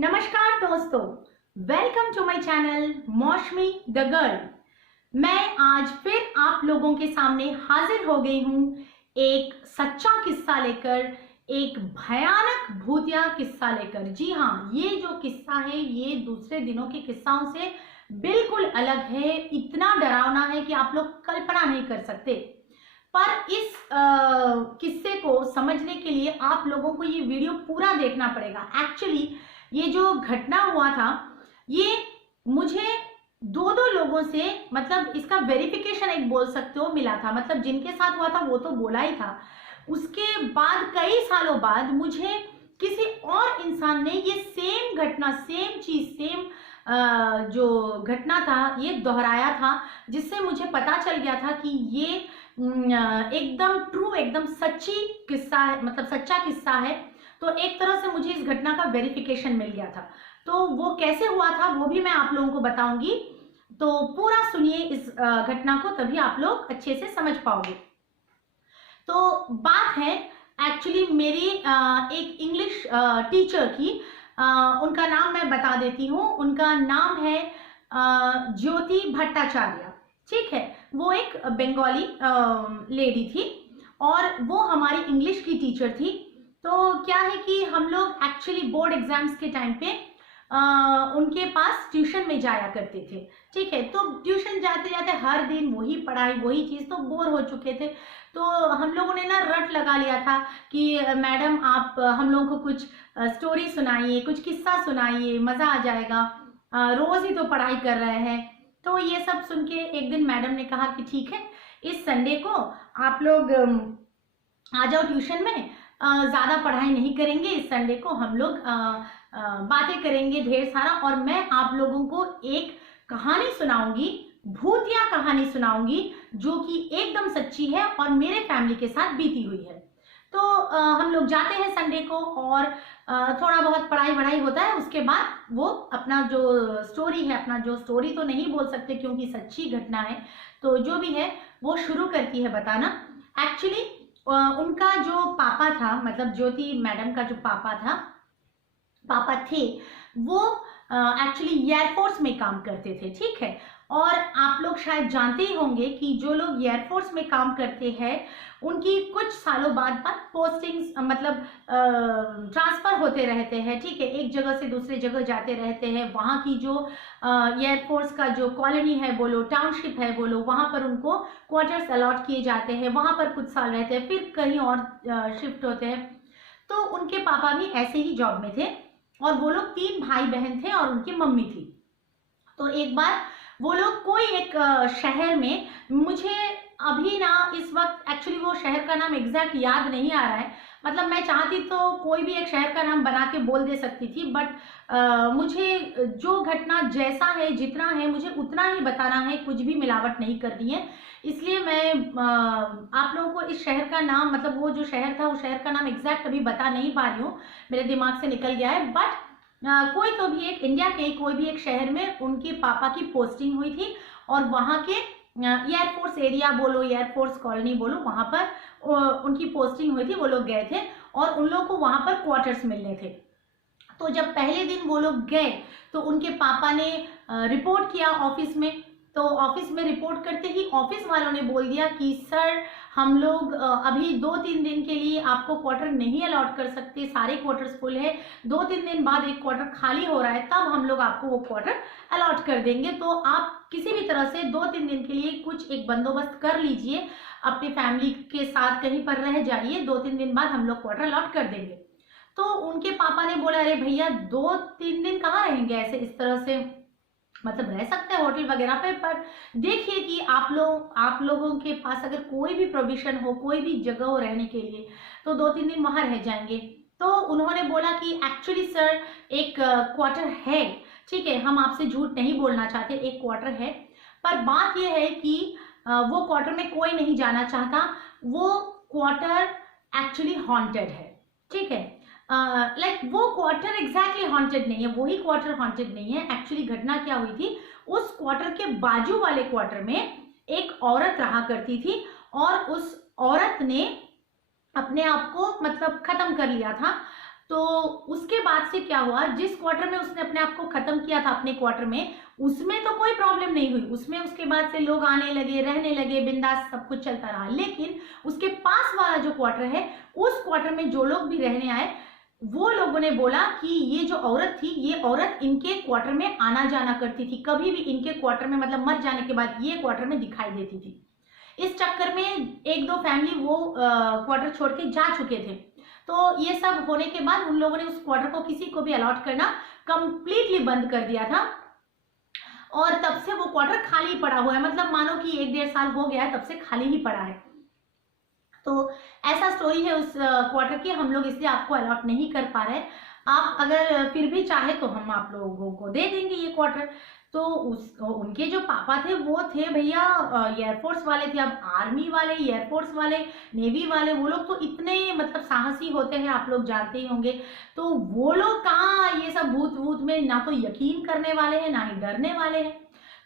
नमस्कार दोस्तों, welcome to my channel मौसमी द गर्ल। मैं आज फिर आप लोगों के सामने हाजिर हो गई हूँ एक सच्चा किस्सा लेकर, एक भयानक भूतिया किस्सा लेकर। जी हाँ, ये जो किस्सा है ये दूसरे दिनों के किस्साओं से बिल्कुल अलग है। इतना डरावना है कि आप लोग कल्पना नहीं कर सकते। पर इस किस्से को समझने के लिए आप लोगों को ये वीडियो पूरा देखना पड़ेगा। एक्चुअली ये जो घटना हुआ था ये मुझे दो दो लोगों से, मतलब इसका वेरिफिकेशन एक बोल सकते हो, मिला था। मतलब जिनके साथ हुआ था वो तो बोला ही था, उसके बाद कई सालों बाद मुझे किसी और इंसान ने ये सेम घटना, सेम चीज, सेम जो घटना था ये दोहराया था, जिससे मुझे पता चल गया था कि ये एकदम ट्रू, एकदम सच्ची किस्सा है, मतलब सच्चा किस्सा है। तो एक तरह से मुझे इस घटना का वेरिफिकेशन मिल गया था। तो वो कैसे हुआ था वो भी मैं आप लोगों को बताऊंगी। तो पूरा सुनिए इस घटना को, तभी आप लोग अच्छे से समझ पाओगे। तो बात है एक्चुअली मेरी एक इंग्लिश टीचर की। उनका नाम मैं बता देती हूँ। उनका नाम है ज्योति भट्टाचार्य। ठीक है, वो एक बंगाली लेडी थी और वो हमारी इंग्लिश की टीचर थी। तो क्या है कि हम लोग एक्चुअली बोर्ड एग्जाम्स के टाइम पे उनके पास ट्यूशन में जाया करते थे। ठीक है, तो ट्यूशन जाते जाते हर दिन वही पढ़ाई, वही चीज़, तो बोर हो चुके थे। तो हम लोगों ने ना रट लगा लिया था कि मैडम आप हम लोगों को कुछ स्टोरी सुनाइए, कुछ किस्सा सुनाइए, मज़ा आ जाएगा, रोज़ ही तो पढ़ाई कर रहे हैं। तो ये सब सुन के एक दिन मैडम ने कहा कि ठीक है, इस संडे को आप लोग आ जाओ ट्यूशन में, ज़्यादा पढ़ाई नहीं करेंगे। इस संडे को हम लोग बातें करेंगे ढेर सारा, और मैं आप लोगों को एक कहानी सुनाऊंगी, भूतिया कहानी सुनाऊंगी, जो कि एकदम सच्ची है और मेरे फैमिली के साथ बीती हुई है। तो हम लोग जाते हैं संडे को और थोड़ा बहुत पढ़ाई वढ़ाई होता है। उसके बाद वो अपना जो स्टोरी है, अपना जो स्टोरी तो नहीं बोल सकते क्योंकि सच्ची घटना है, तो जो भी है वो शुरू करती है बताना। एक्चुअली उनका जो पापा था, मतलब ज्योति मैडम का जो पापा थे, वो एक्चुअली एयरफोर्स में काम करते थे। ठीक है, और आप लोग शायद जानते ही होंगे कि जो लोग एयरफोर्स में काम करते हैं उनकी कुछ सालों बाद पोस्टिंग्स, मतलब ट्रांसफर होते रहते हैं। ठीक है, एक जगह से दूसरे जगह जाते रहते हैं। वहाँ की जो एयरफोर्स का जो कॉलोनी है बोलो, टाउनशिप है बोलो, वहाँ पर उनको क्वार्टर्स अलॉट किए जाते हैं। वहाँ पर कुछ साल रहते हैं, फिर कहीं और शिफ्ट होते हैं। तो उनके पापा भी ऐसे ही जॉब में थे और वो लोग 3 भाई बहन थे और उनकी मम्मी थी। तो एक बार वो लोग कोई एक शहर में, मुझे अभी ना इस वक्त एक्चुअली वो शहर का नाम एग्जैक्ट याद नहीं आ रहा है। मतलब मैं चाहती तो कोई भी एक शहर का नाम बना के बोल दे सकती थी, बट मुझे जो घटना जैसा है, जितना है, मुझे उतना ही बताना है, कुछ भी मिलावट नहीं करनी है। इसलिए मैं आप लोगों को इस शहर का नाम, मतलब वो जो शहर था, उस शहर का नाम एग्जैक्ट अभी बता नहीं पा रही हूँ, मेरे दिमाग से निकल गया है। बट कोई तो भी एक, इंडिया के कोई भी एक शहर में उनके पापा की पोस्टिंग हुई थी और वहाँ के एयरफोर्स एरिया बोलो, एयरफोर्स कॉलोनी बोलो, वहाँ पर उनकी पोस्टिंग हुई थी। वो लोग गए थे और उन लोगों को वहाँ पर क्वार्टर्स मिलने थे। तो जब पहले दिन वो लोग गए तो उनके पापा ने रिपोर्ट किया ऑफिस में। तो ऑफिस में रिपोर्ट करते ही ऑफिस वालों ने बोल दिया कि सर, हम लोग अभी 2-3 दिन के लिए आपको क्वार्टर नहीं अलॉट कर सकते, सारे क्वार्टर्स फुल है। 2-3 दिन बाद एक क्वार्टर खाली हो रहा है, तब हम लोग आपको वो क्वार्टर अलॉट कर देंगे। तो आप किसी भी तरह से 2-3 दिन के लिए कुछ एक बंदोबस्त कर लीजिए, अपनी फैमिली के साथ कहीं पर रह जाइए, 2-3 दिन बाद हम लोग क्वार्टर अलॉट कर देंगे। तो उनके पापा ने बोला, अरे भैया 2-3 दिन कहाँ रहेंगे ऐसे, इस तरह से मतलब रह सकते हैं होटल वगैरह पे, पर देखिए कि आप लोगों के पास अगर कोई भी प्रोविजन हो, कोई भी जगह हो रहने के लिए, तो 2-3 दिन वहां रह जाएंगे। तो उन्होंने बोला कि एक्चुअली सर एक क्वार्टर है। ठीक है, हम आपसे झूठ नहीं बोलना चाहते, एक क्वार्टर है, पर बात यह है कि वो क्वार्टर में कोई नहीं जाना चाहता। वो क्वार्टर एक्चुअली हॉन्टेड है। ठीक है, लाइक वो क्वार्टर एग्जैक्टली हॉन्टेड नहीं है, वही क्वार्टर हॉन्टेड नहीं है। एक्चुअली घटना क्या हुई थी, उस क्वार्टर के बाजू वाले क्वार्टर में एक औरत रहा करती थी और उस औरत ने अपने आप को मतलब खत्म कर लिया था। तो उसके बाद से क्या हुआ, जिस क्वार्टर में उसने अपने आप को खत्म किया था अपने क्वार्टर में, उसमें तो कोई प्रॉब्लम नहीं हुई, उसमें उसके बाद से लोग आने लगे, रहने लगे, बिंदास सब कुछ चलता रहा। लेकिन उसके पास वाला जो क्वार्टर है, उस क्वार्टर में जो लोग भी रहने आए, वो लोगों ने बोला कि ये जो औरत थी, ये औरत इनके क्वार्टर में आना जाना करती थी, कभी भी इनके क्वार्टर में, मतलब मर जाने के बाद ये क्वार्टर में दिखाई देती थी। इस चक्कर में एक दो फैमिली वो क्वार्टर छोड़ के जा चुके थे। तो ये सब होने के बाद उन लोगों ने उस क्वार्टर को किसी को भी अलॉट करना कंप्लीटली बंद कर दिया था, और तब से वो क्वार्टर खाली पड़ा हुआ है। मतलब मानो कि 1-1.5 साल हो गया है, तब से खाली ही पड़ा है। तो ऐसा स्टोरी है उस क्वार्टर की, हम लोग इसलिए आपको अलॉट नहीं कर पा रहे। आप अगर फिर भी चाहे तो हम आप लोगों को दे देंगे ये क्वार्टर। तो उनके जो पापा थे वो थे भैया एयरफोर्स वाले थे। अब आर्मी वाले, एयरफोर्स वाले, नेवी वाले, वो लोग तो इतने मतलब साहसी होते हैं, आप लोग जानते ही होंगे। तो वो लोग कहाँ ये सब भूत वूत में ना तो यकीन करने वाले हैं, ना ही डरने वाले हैं।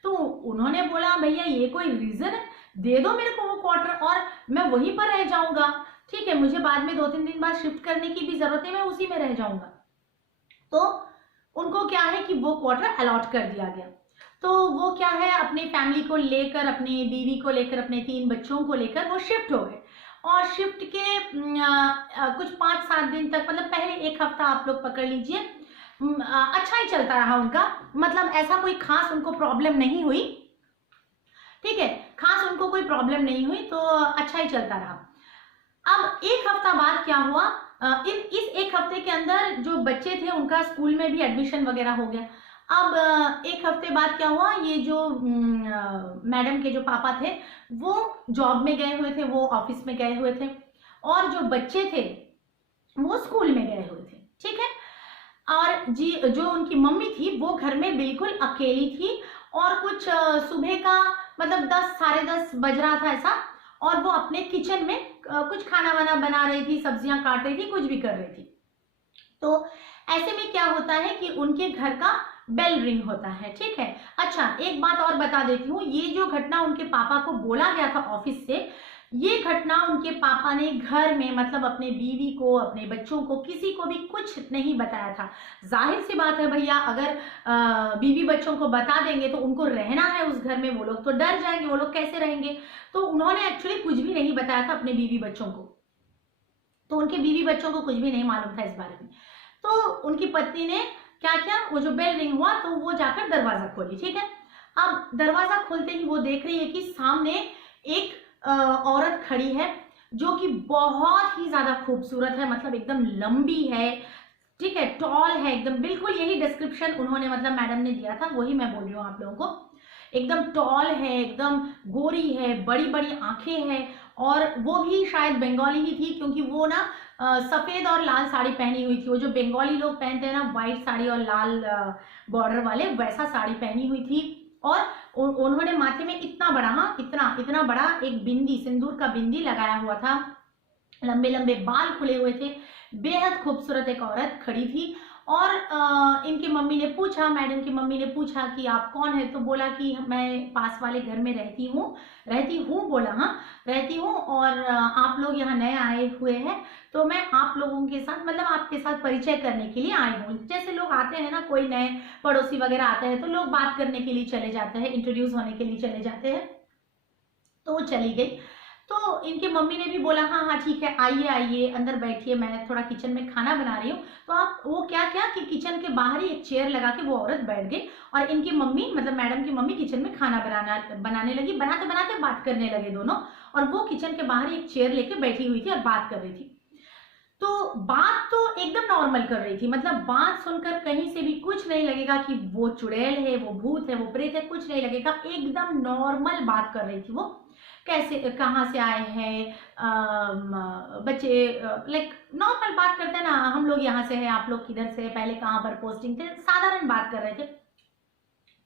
तो उन्होंने बोला भैया ये कोई रीजन है, दे दो मेरे को वो क्वार्टर और मैं वहीं पर रह जाऊंगा। ठीक है, मुझे बाद में 2-3 दिन बाद शिफ्ट करने की भी जरूरत है, मैं उसी में रह जाऊंगा। तो उनको क्या है कि वो क्वार्टर अलॉट कर दिया गया। तो वो क्या है, अपनी फैमिली को लेकर, अपनी बीवी को लेकर, अपने 3 बच्चों को लेकर वो शिफ्ट हो गए। और शिफ्ट के कुछ 5-7 दिन तक, मतलब पहले 1 हफ्ता आप लोग पकड़ लीजिए, अच्छा ही चलता रहा उनका। मतलब ऐसा कोई खास उनको प्रॉब्लम नहीं हुई। ठीक है, खास उनको कोई प्रॉब्लम नहीं हुई, तो अच्छा ही चलता रहा। अब 1 हफ्ता बाद क्या हुआ, इस 1 हफ्ते के अंदर जो बच्चे थे उनका स्कूल में भी एडमिशन वगैरह हो गया। अब 1 हफ्ते बाद क्या हुआ, ये जो मैडम के जो पापा थे वो जॉब में गए हुए थे, वो ऑफिस में गए हुए थे, और जो बच्चे थे वो स्कूल में गए हुए थे। ठीक है, और जी जो उनकी मम्मी थी वो घर में बिल्कुल अकेली थी, और कुछ सुबह का मतलब 10 साढ़े 10 बज रहा था ऐसा, और वो अपने किचन में कुछ खाना वाना बना रही थी, सब्जियां काट रही थी, कुछ भी कर रही थी। तो ऐसे में क्या होता है कि उनके घर का बेल रिंग होता है। ठीक है, अच्छा एक बात और बता देती हूँ, ये जो घटना उनके पापा को बोला गया था ऑफिस से, ये घटना उनके पापा ने घर में, मतलब अपने बीवी को, अपने बच्चों को, किसी को भी कुछ नहीं बताया था। जाहिर सी बात है भैया, अगर बीवी बच्चों को बता देंगे तो उनको रहना है उस घर में, वो लोग तो डर जाएंगे, वो लोग कैसे रहेंगे। तो उन्होंने एक्चुअली कुछ भी नहीं बताया था अपने बीवी बच्चों को, तो उनके बीवी बच्चों को कुछ भी नहीं मालूम था इस बारे में। तो उनकी पत्नी ने क्या किया, वो जो बेल रिंग हुआ तो वो जाकर दरवाजा खोली। ठीक है, अब दरवाजा खोलते ही वो देख रही है कि सामने एक औरत खड़ी है, जो कि बहुत ही ज्यादा खूबसूरत है, मतलब एकदम लंबी है, ठीक है, टॉल है एकदम, बिल्कुल यही डिस्क्रिप्शन उन्होंने, मतलब मैडम ने दिया था, वही मैं बोल रही हूँ आप लोगों को। एकदम टॉल है, एकदम गोरी है, बड़ी बड़ी आंखें हैं, और वो भी शायद बंगाली ही थी, क्योंकि वो ना सफेद और लाल साड़ी पहनी हुई थी। वो जो बंगाली लोग पहनते हैं ना, व्हाइट साड़ी और लाल बॉर्डर वाले, वैसा साड़ी पहनी हुई थी। और उन्होंने माथे में इतना बड़ा, हाँ इतना इतना बड़ा एक बिंदी, सिंदूर का बिंदी लगाया हुआ था, लंबे लंबे बाल खुले हुए थे, बेहद खूबसूरत एक औरत खड़ी थी। और इनकी मम्मी ने पूछा, मैडम की मम्मी ने पूछा कि आप कौन है, तो बोला कि मैं पास वाले घर में रहती हूँ, बोला हाँ रहती हूँ, और आप लोग यहाँ नए आए हुए हैं, तो मैं आप लोगों के साथ, मतलब आपके साथ परिचय करने के लिए आई हूँ। जैसे लोग आते हैं ना, कोई नए पड़ोसी वगैरह आते हैं तो लोग बात करने के लिए चले जाते हैं, इंट्रोड्यूस होने के लिए चले जाते हैं। तो वो चली गई। तो इनके मम्मी ने भी बोला हाँ हाँ ठीक है, आइए आइए अंदर बैठिए, मैं थोड़ा किचन में खाना बना रही हूँ। तो आप वो क्या क्या कि किचन के बाहर ही एक चेयर लगा के वो औरत बैठ गई, और इनकी मम्मी, मतलब मैडम की मम्मी किचन में खाना बनाने लगी, बनाते बनाते बात करने लगे दोनों, और वो किचन के बाहर एक चेयर लेके बैठी हुई थी और बात कर रही थी। तो बात तो एकदम नॉर्मल कर रही थी, मतलब बात सुनकर कहीं से भी कुछ नहीं लगेगा कि वो चुड़ैल है, वो भूत है, वो प्रेत है, कुछ नहीं लगेगा, एकदम नॉर्मल बात कर रही थी वो। कैसे, कहाँ से आए हैं, बच्चे, लाइक नॉर्मल बात करते हैं ना हम लोग, यहाँ से है, आप लोग किधर से, पहले कहाँ पर पोस्टिंग थे, साधारण बात कर रहे थे।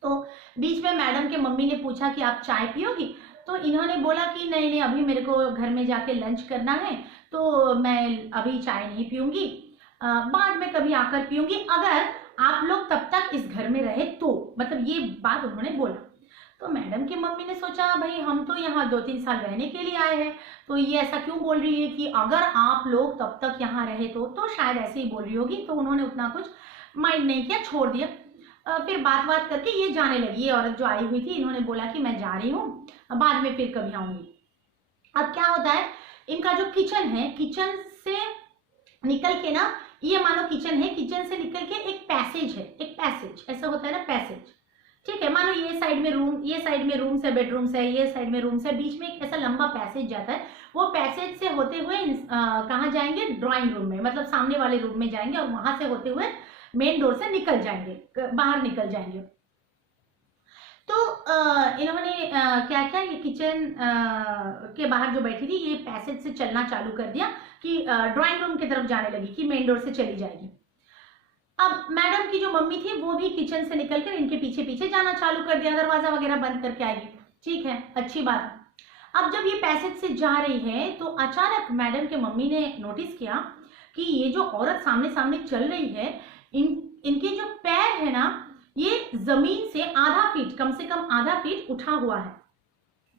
तो बीच में मैडम के मम्मी ने पूछा कि आप चाय पियोगी, तो इन्होंने बोला कि नहीं नहीं, अभी मेरे को घर में जाके लंच करना है, तो मैं अभी चाय नहीं पीऊंगी, बाद में कभी आकर पीऊंगी, अगर आप लोग तब तक इस घर में रहे तो, मतलब ये बात उन्होंने बोला। तो मैडम की मम्मी ने सोचा भाई हम तो यहाँ 2-3 साल रहने के लिए आए हैं, तो ये ऐसा क्यों बोल रही है कि अगर आप लोग तब तक यहाँ रहे तो शायद ऐसे ही बोल रही होगी। तो उन्होंने उतना कुछ माइंड नहीं किया, छोड़ दिया। फिर बात करके ये जाने लगी। ये औरत जो आई हुई थी, इन्होंने बोला कि मैं जा रही हूँ, बाद में फिर कभी आऊंगी। अब क्या होता है, इनका जो किचन है, किचन से निकल के ना, ये मानो किचन है, किचन से निकल के एक पैसेज है, एक पैसेज ऐसा होता है ना, पैसेज, ठीक है। मानो ये साइड में रूम, ये साइड में रूम्स है, बेडरूम्स है, ये साइड में रूम्स है, बीच में एक ऐसा लंबा पैसेज जाता है। वो पैसेज से होते हुए कहाँ जाएंगे, ड्राइंग रूम में, मतलब सामने वाले रूम में जाएंगे और वहां से होते हुए मेन डोर से निकल जाएंगे, बाहर निकल जाएंगे। तो इन्होंने क्या किया, ये किचन के बाहर जो बैठी थी, ये पैसेज से चलना चालू कर दिया कि ड्राइंग रूम की तरफ जाने लगी कि मेन डोर से चली जाएगी। अब मैडम की जो मम्मी थी वो भी किचन से निकलकर इनके पीछे पीछे जाना चालू कर दिया, दरवाजा वगैरह बंद करके आएगी। ठीक है, अच्छी बात है। अब जब ये पैसेज से जा रही है तो अचानक मैडम के मम्मी ने नोटिस किया कि ये जो औरत सामने सामने चल रही है, इनके जो पैर है ना, ये जमीन से आधा फीट, कम से कम आधा फीट उठा हुआ है।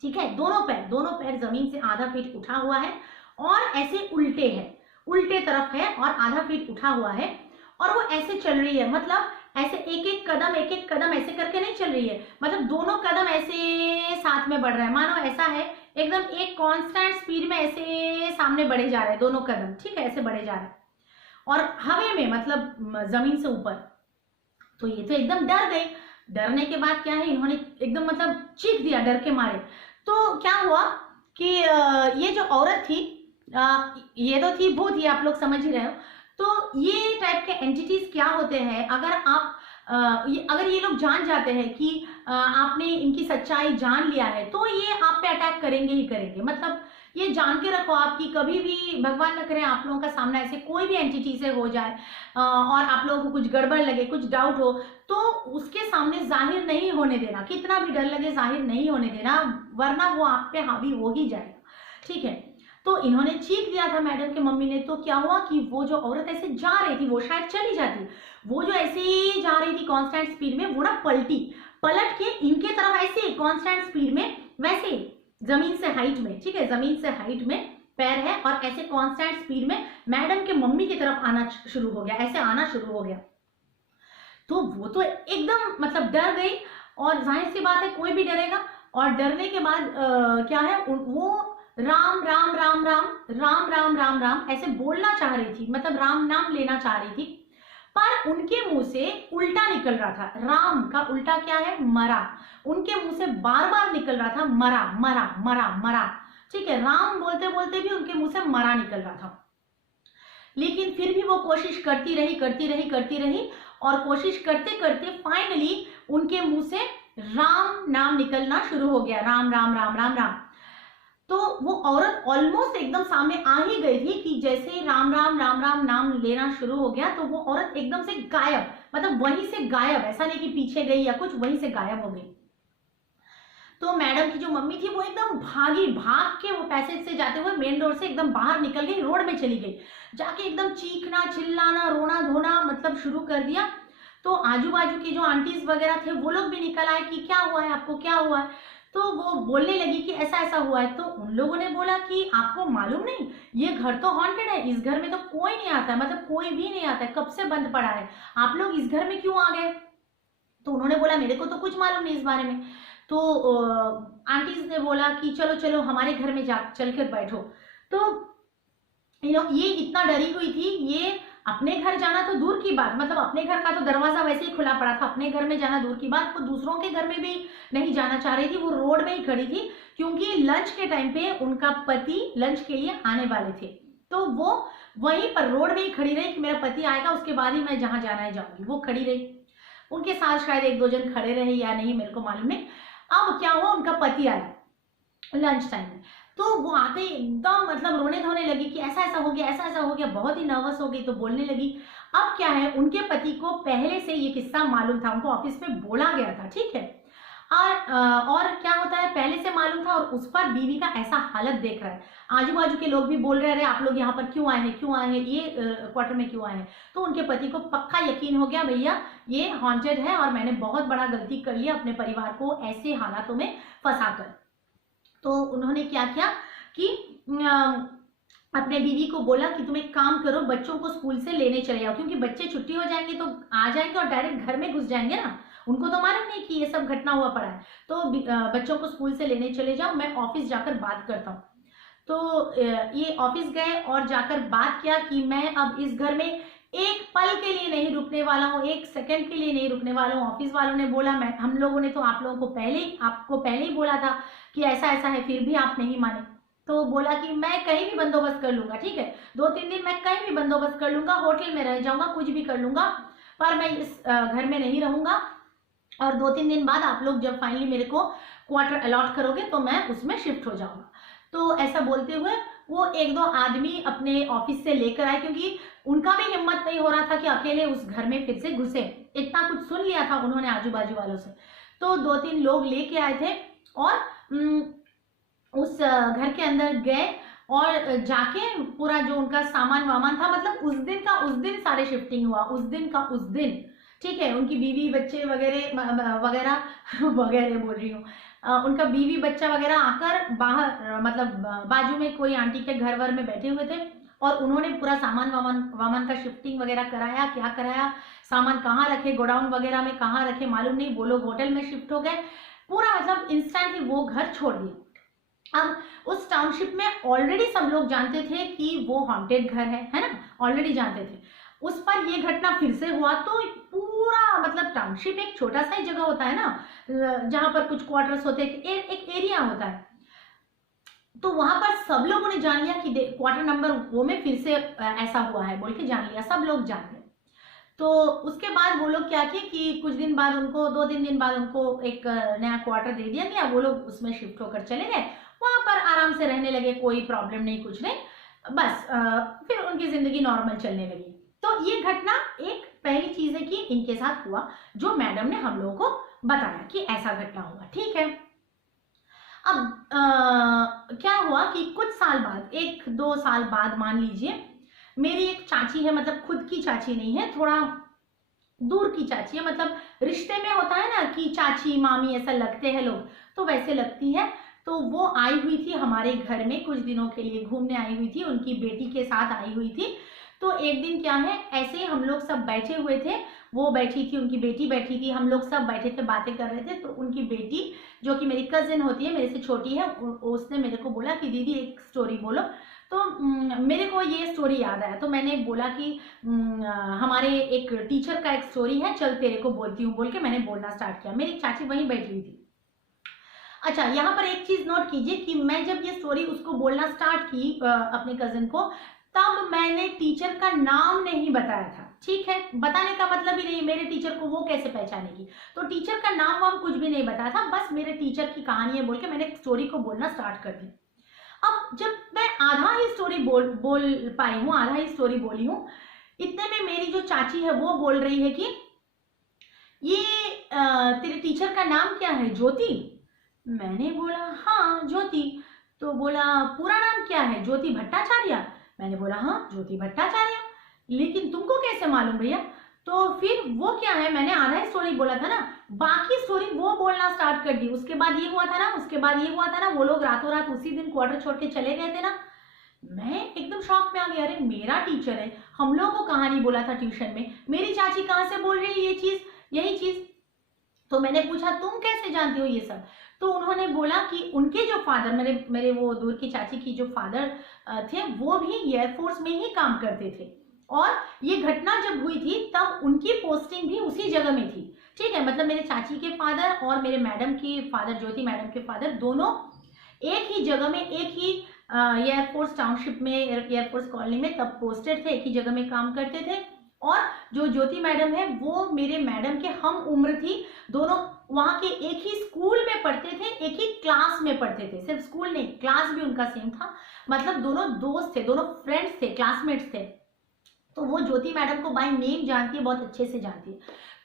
ठीक है, दोनों पैर जमीन से आधा फीट उठा हुआ है और ऐसे उल्टे है, उल्टे तरफ है और आधा फीट उठा हुआ है। और वो ऐसे चल रही है, मतलब ऐसे एक एक कदम ऐसे करके नहीं चल रही है, मतलब दोनों कदम ऐसे साथ में बढ़ रहे हैं। मानो ऐसा है एकदम एक कांस्टेंट स्पीड में ऐसे सामने बढ़े जा रहे हैं दोनों कदम, ठीक है, ऐसे बढ़े जा रहे हैं और हवा में, मतलब जमीन से ऊपर। तो ये तो एकदम डर गई। डरने के बाद क्या है, इन्होंने एकदम मतलब चीख दिया डर के मारे। तो क्या हुआ कि ये जो औरत थी, ये तो थी भूत, ये आप लोग समझ ही रहे हो। तो ये टाइप के एंटिटीज क्या होते हैं, अगर ये लोग जान जाते हैं कि आपने इनकी सच्चाई जान लिया है, तो ये आप पे अटैक करेंगे ही करेंगे। मतलब ये जान के रखो आप कि कभी भी भगवान न करे आप लोगों का सामना ऐसे कोई भी एंटिटी से हो जाए और आप लोगों को कुछ गड़बड़ लगे, कुछ डाउट हो, तो उसके सामने जाहिर नहीं होने देना। कितना भी डर लगे जाहिर नहीं होने देना, वरना वो आप पे हावी हो ही जाएगा। ठीक है, तो इन्होंने चीख दिया था मैडम के मम्मी ने। तो क्या हुआ कि वो जो औरत ऐसे जा रही थी, वो शायद चली जाती, वो जो ऐसे जा रही थी कांस्टेंट स्पीड में, वो ना पलट के इनके तरफ ऐसे कांस्टेंट स्पीड में, वैसे जमीन से हाइट में, ठीक है, जमीन से हाइट में पैर है और ऐसे कांस्टेंट स्पीड में मैडम के मम्मी की तरफ आना शुरू हो गया, ऐसे आना शुरू हो गया। तो वो तो एकदम मतलब डर गई और जाहिर सी बात है कोई भी डरेगा। और डरने के बाद क्या है, वो राम राम राम राम राम राम राम राम ऐसे बोलना चाह रही थी, मतलब राम नाम लेना चाह रही थी, पर उनके मुंह से उल्टा निकल रहा था। राम का उल्टा क्या है, मरा। उनके मुंह से बार बार निकल रहा था मरा मरा मरा मरा। ठीक है, राम बोलते बोलते भी उनके मुंह से मरा निकल रहा था। लेकिन फिर भी वो कोशिश करती रही और कोशिश करते करते फाइनली उनके मुंह से राम नाम निकलना शुरू हो गया, राम राम राम राम राम। तो वो औरत ऑलमोस्ट एकदम सामने आ ही गई थी कि जैसे राम राम राम राम नाम लेना शुरू हो गया, तो वो औरत एकदम से गायब, मतलब वहीं से गायब, ऐसा नहीं कि पीछे गई या कुछ, वहीं से गायब हो गई। तो मैडम की जो मम्मी थी वो एकदम भाग के वो पैसेज से जाते हुए मेन डोर से एकदम बाहर निकल गई, रोड में चली गई, जाके एकदम चीखना चिल्लाना रोना धोना मतलब शुरू कर दिया। तो आजू बाजू की जो आंटीज वगैरह थे वो लोग भी निकल आए कि क्या हुआ है आपको, क्या हुआ है। तो वो बोलने लगी कि ऐसा ऐसा हुआ है। तो उन लोगों ने बोला कि आपको मालूम नहीं, ये घर तो हॉन्टेड है, इस घर में तो कोई नहीं आता, मतलब कोई भी नहीं आता है, कब से बंद पड़ा है, आप लोग इस घर में क्यों आ गए। तो उन्होंने बोला मेरे को तो कुछ मालूम नहीं इस बारे में। तो आंटीज ने बोला कि चलो चलो हमारे घर में जा चल कर बैठो। तो ये इतना डरी हुई थी, ये अपने घर जाना तो दूर की बात, मतलब अपने घर का तो दरवाजा वैसे ही खुला पड़ा था, अपने घर में जाना दूर की बात, वो दूसरों के घर में भी नहीं जाना चाह रही थी। वो रोड में ही खड़ी थी क्योंकि लंच के टाइम पे उनका पति लंच के लिए आने वाले थे। तो वो वहीं पर रोड में ही खड़ी रही कि मेरा पति आएगा उसके बाद ही मैं जहां जाना है जाऊंगी। वो खड़ी रही, उनके साथ शायद 1-2 जन खड़े रहे या नहीं मेरे को मालूम नहीं। अब क्या हुआ, उनका पति आया लंच टाइम में। तो वो आते ही एकदम मतलब रोने धोने लगी कि ऐसा ऐसा हो गया, ऐसा ऐसा हो गया, बहुत ही नर्वस हो गई। तो बोलने लगी। अब क्या है, उनके पति को पहले से ये किस्सा मालूम था, उनको ऑफिस में बोला गया था। ठीक है, और क्या होता है, पहले से मालूम था और उस पर बीवी का ऐसा हालत देख रहा है, आजू बाजू के लोग भी बोल रहे हैं, आप लोग यहाँ पर क्यों आए हैं, क्यों आए हैं, ये क्वार्टर में क्यों आए हैं। तो उनके पति को पक्का यकीन हो गया, भैया ये हॉन्टेड है और मैंने बहुत बड़ा गलती कर लिया अपने परिवार को ऐसे हालातों में फंसाकर। तो उन्होंने क्या किया कि अपने बीवी को बोला कि तुम एक काम करो, बच्चों को स्कूल से लेने चले जाओ, क्योंकि बच्चे छुट्टी हो जाएंगे तो आ जाएंगे और डायरेक्ट घर में घुस जाएंगे ना, उनको तो मालूम नहीं कि ये सब घटना हुआ पड़ा है। तो बच्चों को स्कूल से लेने चले जाओ, मैं ऑफिस जाकर बात करता हूँ। तो ये ऑफिस गए और जाकर बात किया कि मैं अब इस घर में एक पल के लिए नहीं रुकने वाला हूँ, एक सेकंड के लिए नहीं रुकने वाला हूँ। ऑफिस वालों ने बोला, मैं हम लोगों ने तो आप लोगों को आपको पहले ही बोला था कि ऐसा ऐसा है, फिर भी आप नहीं माने। तो बोला कि मैं कहीं भी बंदोबस्त कर लूंगा, ठीक है, 2-3 दिन मैं कहीं भी बंदोबस्त कर लूंगा, होटल में रह जाऊंगा, कुछ भी कर लूंगा, पर मैं इस घर में नहीं रहूंगा। और 2-3 दिन बाद आप लोग जब फाइनली मेरे को क्वार्टर अलॉट करोगे तो मैं उसमें शिफ्ट हो जाऊंगा। तो ऐसा बोलते हुए वो 1-2 आदमी अपने ऑफिस से लेकर आए, क्योंकि उनका भी हिम्मत नहीं हो रहा था कि अकेले उस घर में फिर से घुसे। इतना कुछ सुन लिया था उन्होंने आजू बाजू वालों से। तो 2-3 लोग लेके आए थे और उस घर के अंदर गए और जाके पूरा जो उनका सामान वामान था, मतलब उस दिन सारे शिफ्टिंग हुआ, उस दिन, ठीक है। उनकी बीवी बच्चे वगैरह वगैरह बोल रही हूँ, उनका बीवी बच्चा वगैरह आकर बाहर, मतलब बाजू में कोई आंटी के घर वर में बैठे हुए थे और उन्होंने पूरा सामान वामान का शिफ्टिंग वगैरह कराया, क्या कराया, सामान कहाँ रखे, गोडाउन वगैरह में कहाँ रखे मालूम नहीं, वो लोग होटल में शिफ्ट हो गए, पूरा मतलब इंस्टेंटली वो घर छोड़ दिया। अब उस टाउनशिप में ऑलरेडी सब लोग जानते थे कि वो हॉन्टेड घर है ना, ऑलरेडी जानते थे। उस पर ये घटना फिर से हुआ तो पूरा, मतलब टाउनशिप एक छोटा सा ही जगह होता है ना, जहां पर कुछ क्वार्टर्स होते हैं, एक एरिया होता है, तो वहां पर सब लोगों ने जान लिया कि क्वार्टर नंबर वो में फिर से ऐसा हुआ है बोल के जान लिया, सब लोग जान गए। तो उसके बाद वो लोग क्या किए कि कुछ दिन बाद उनको, 2-3 दिन बाद उनको एक नया क्वार्टर दे दिया गया, वो लोग उसमें शिफ्ट होकर चले गए, वहां पर आराम से रहने लगे, कोई प्रॉब्लम नहीं, कुछ नहीं, बस फिर उनकी जिंदगी नॉर्मल चलने लगी। तो ये घटना एक पहली चीज है कि इनके साथ हुआ, जो मैडम ने हम लोगों को बताया कि ऐसा घटना हुआ, ठीक है। अब क्या हुआ कि कुछ साल बाद, 1-2 साल बाद मान लीजिए, मेरी एक चाची है, मतलब खुद की चाची नहीं है, थोड़ा दूर की चाची है, मतलब रिश्ते में होता है ना कि चाची मामी ऐसा लगते हैं लोग, तो वैसे लगती है। तो वो आई हुई थी हमारे घर में कुछ दिनों के लिए, घूमने आई हुई थी, उनकी बेटी के साथ आई हुई थी। तो एक दिन क्या है, ऐसे ही हम लोग सब बैठे हुए थे, वो बैठी थी, उनकी बेटी बैठी थी, हम लोग सब बैठे थे, बातें कर रहे थे। तो उनकी बेटी, जो कि मेरी कजिन होती है, मेरे से छोटी है, उसने मेरे को बोला कि दीदी एक स्टोरी बोलो। तो मेरे को ये स्टोरी याद आया, तो मैंने बोला कि हमारे एक टीचर का एक स्टोरी है, चल तेरे को बोलती हूँ बोल के मैंने बोलना स्टार्ट किया। मेरी चाची वहीं बैठी हुई थी। अच्छा, यहाँ पर एक चीज नोट कीजिए कि मैं जब ये स्टोरी उसको बोलना स्टार्ट की अपने कजिन को, तब मैंने टीचर का नाम नहीं बताया था, ठीक है, बताने का मतलब ही नहीं, मेरे टीचर को वो कैसे पहचानेगी, तो टीचर का नाम वाम कुछ भी नहीं बताया था, बस मेरे टीचर की कहानी है बोल के मैंने स्टोरी को बोलना स्टार्ट कर दी। अब जब मैं आधा ही स्टोरी बोल पाई हूँ, आधा ही स्टोरी बोली हूँ, इतने में मेरी जो चाची है वो बोल रही है कि ये तेरे टीचर का नाम क्या है, ज्योति? मैंने बोला हाँ ज्योति। तो बोला पूरा नाम क्या है, ज्योति भट्टाचार्य? मैंने बोला हाँ ज्योति भट्टाचार्य। लेकिन तुमको कैसे मालूम भैया? तो फिर वो क्या है, मैंने आधा ही स्टोरी बोला था ना, बाकी स्टोरी वो बोलना स्टार्ट कर दी। उसके बाद ये हुआ था ना, उसके बाद ये हुआ था ना, वो लोग रातों रात उसी दिन क्वार्टर छोड़ के चले गए थे ना। मैं एकदम शॉक में आ गई, अरे मेरा टीचर है, हम लोग को कहानी बोला था ट्यूशन में, मेरी चाची कहाँ से बोल रही है ये चीज, यही चीज। तो मैंने पूछा तुम कैसे जानती हो ये सब? तो उन्होंने बोला कि उनके जो फादर, मेरे वो दूर की चाची की जो फादर थे, वो भी एयरफोर्स में ही काम करते थे, और ये घटना जब हुई थी तब उनकी पोस्टिंग भी उसी जगह में थी, ठीक है। मतलब मेरे चाची के फादर और मेरे मैडम के फादर, ज्योति मैडम के फादर, दोनों एक ही जगह में, एक ही एयरफोर्स टाउनशिप में, एयरफोर्स कॉलोनी में तब पोस्टेड थे, एक ही जगह में काम करते थे। और जो ज्योति मैडम है वो मेरे मैडम के हम उम्र थी, दोनों वहां के एक ही स्कूल में पढ़ते थे, एक ही क्लास में पढ़ते थे, सिर्फ स्कूल नहीं क्लास भी उनका सेम था, मतलब दोनों दोस्त थे, दोनों फ्रेंड्स थे, क्लासमेट्स थे। तो वो ज्योति मैडम को बाय नेम जानती है, बहुत अच्छे से जानती है।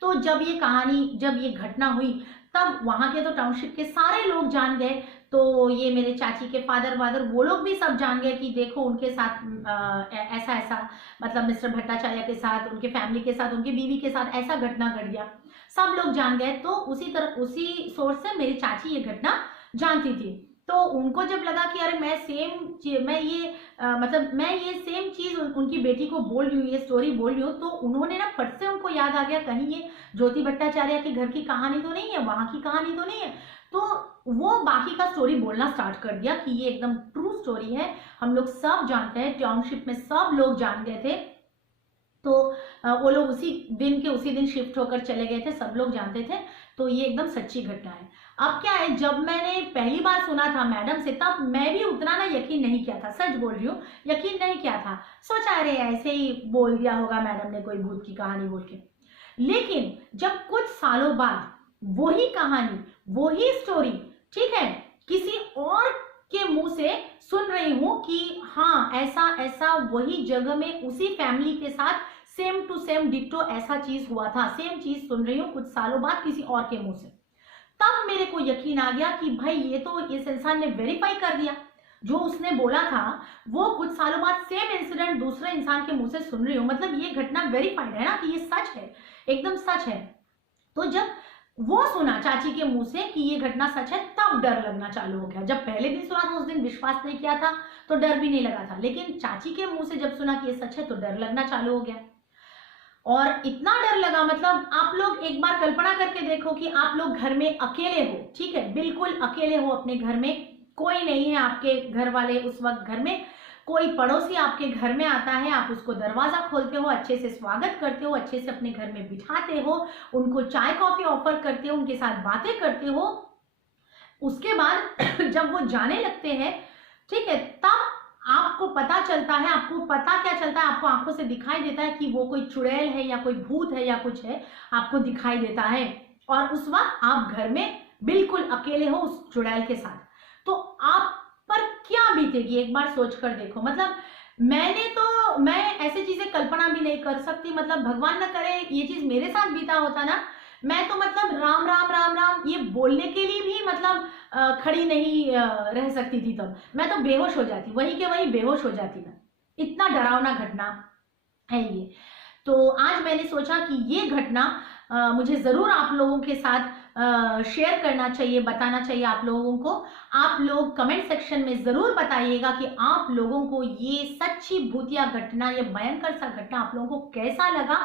तो जब ये घटना हुई तब वहां के तो टाउनशिप के सारे लोग जान गए। तो ये मेरे चाची के फादर वो लोग भी सब जान गए कि देखो उनके साथ ऐसा ऐसा, मतलब मिस्टर भट्टाचार्य के साथ, उनके फैमिली के साथ, उनकी बीवी के साथ ऐसा घटना घट गया, सब लोग जान गए। तो उसी सोर्स से मेरी चाची ये घटना जानती थी। तो उनको जब लगा कि अरे मैं ये सेम चीज उनकी बेटी को बोल रही हूँ, ये स्टोरी बोल रही हूँ, तो उन्होंने ना फट से उनको याद आ गया कहीं ये ज्योति भट्टाचार्य के घर की कहानी तो नहीं है, वहां की कहानी तो नहीं है। तो वो बाकी का स्टोरी बोलना स्टार्ट कर दिया कि ये एकदम ट्रू स्टोरी है, हम लोग सब जानते हैं, टाउनशिप में सब लोग जान गए थे। तो वो लोग उसी दिन शिफ्ट होकर चले गए थे, सब लोग जानते थे। तो ये एकदम सच्ची घटना है। अब क्या है, जब मैंने पहली बार सुना था मैडम से, तब मैं भी उतना ना यकीन नहीं किया था, सच बोल रही हूँ, यकीन नहीं किया था, सोचा अरे ऐसे ही बोल दिया होगा मैडम ने कोई भूत की कहानी बोल के। लेकिन जब कुछ सालों बाद वही कहानी, वही स्टोरी, ठीक है, किसी और के मुंह से सुन रही हूं कि हाँ ऐसा ऐसा वही जगह में उसी फैमिली के साथ सेम टू सेम डिट्टो ऐसा चीज हुआ था, सेम चीज सुन रही हूँ कुछ सालों बाद किसी और के मुंह से, तब मेरे को यकीन आ गया कि भाई ये तो इस इंसान ने वेरीफाई कर दिया, जो उसने बोला था वो कुछ सालों बाद सेम इंसिडेंट दूसरे इंसान के मुंह से सुन रही हूँ, मतलब ये घटना वेरीफाइड है ना कि ये सच है, एकदम सच है। तो जब वो सुना चाची के मुंह से कि ये घटना सच है, तब डर लगना चालू हो गया। जब पहले दिन सुना था उस दिन विश्वास नहीं किया था तो डर भी नहीं लगा था, लेकिन चाची के मुंह से जब सुना कि ये सच है तो डर लगना चालू हो गया। और इतना डर लगा, मतलब आप लोग एक बार कल्पना करके देखो कि आप लोग घर में अकेले हो, ठीक है, बिल्कुल अकेले हो अपने घर में, कोई नहीं है आपके घर वाले उस वक्त घर में, कोई पड़ोसी आपके घर में आता है, आप उसको दरवाजा खोलते हो, अच्छे से स्वागत करते हो, अच्छे से अपने घर में बिठाते हो, उनको चाय कॉफी ऑफर करते हो, उनके साथ बातें करते हो। उसके बाद जब वो जाने लगते हैं, ठीक है, तब आपको पता चलता है, आपको पता क्या चलता है, आपको आंखों से दिखाई देता है कि वो कोई चुड़ैल है या कोई भूत है या कुछ है, आपको दिखाई देता है। और उस वक्त आप घर में बिल्कुल अकेले हो उस चुड़ैल के साथ, तो आप पर क्या बीतेगी एक बार सोच कर देखो। मतलब मैं ऐसी चीजें कल्पना भी नहीं कर सकती, मतलब भगवान न करे ये चीज मेरे साथ बीता होता ना, मैं तो मतलब राम राम राम राम ये बोलने के लिए भी मतलब खड़ी नहीं रह सकती थी, तब मैं तो बेहोश हो जाती, वही के वही बेहोश हो जाती मैं, इतना डरावना घटना है ये। तो आज मैंने सोचा कि ये घटना मुझे जरूर आप लोगों के साथ शेयर करना चाहिए, बताना चाहिए आप लोगों को। आप लोग कमेंट सेक्शन में जरूर बताइएगा कि आप लोगों को ये सच्ची भूतिया घटना, ये भयंकर सा घटना आप लोगों को कैसा लगा,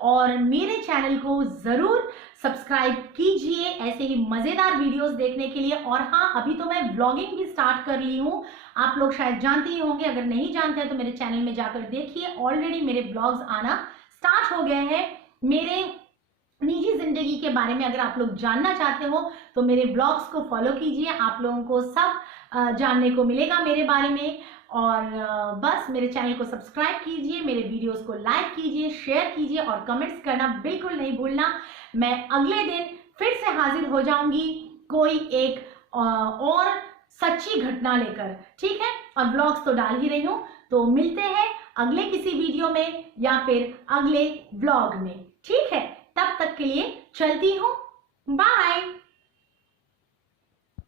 और मेरे चैनल को जरूर सब्सक्राइब कीजिए ऐसे ही मजेदार वीडियोस देखने के लिए। और हाँ, अभी तो मैं व्लॉगिंग भी स्टार्ट कर ली हूँ, आप लोग शायद जानते ही होंगे, अगर नहीं जानते हैं तो मेरे चैनल में जाकर देखिए, ऑलरेडी मेरे ब्लॉग्स आना स्टार्ट हो गए हैं। मेरे निजी जिंदगी के बारे में अगर आप लोग जानना चाहते हो तो मेरे ब्लॉग्स को फॉलो कीजिए, आप लोगों को सब जानने को मिलेगा मेरे बारे में। और बस मेरे चैनल को सब्सक्राइब कीजिए, मेरे वीडियोस को लाइक कीजिए, शेयर कीजिए और कमेंट्स करना बिल्कुल नहीं भूलना। मैं अगले दिन फिर से हाजिर हो जाऊंगी कोई एक और सच्ची घटना लेकर, ठीक है, और ब्लॉग्स तो डाल ही रही हूँ। तो मिलते हैं अगले किसी वीडियो में या फिर अगले ब्लॉग में, ठीक है, तब तक के लिए चलती हूँ, बाय।